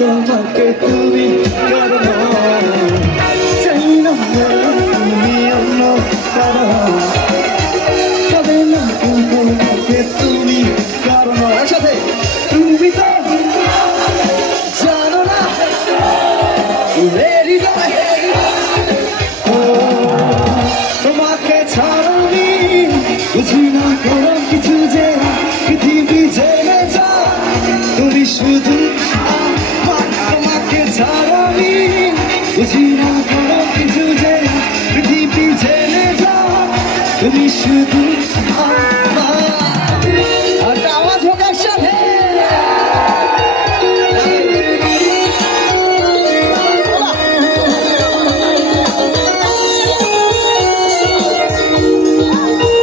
তোমাকে তুমি কারণ চাই না তুমি অন্য কারণ তবে না তোমাকে তুমি কারণ একসাথে তুমি তো জানো না তোমাকে ছাড়া আমি বুঝি না কোনো কিছু যে পৃথিবী জেনে যা তুমি শুধু বুঝি না কোনো কিছু যে পৃথিবী জেনে যা তুমি শুধু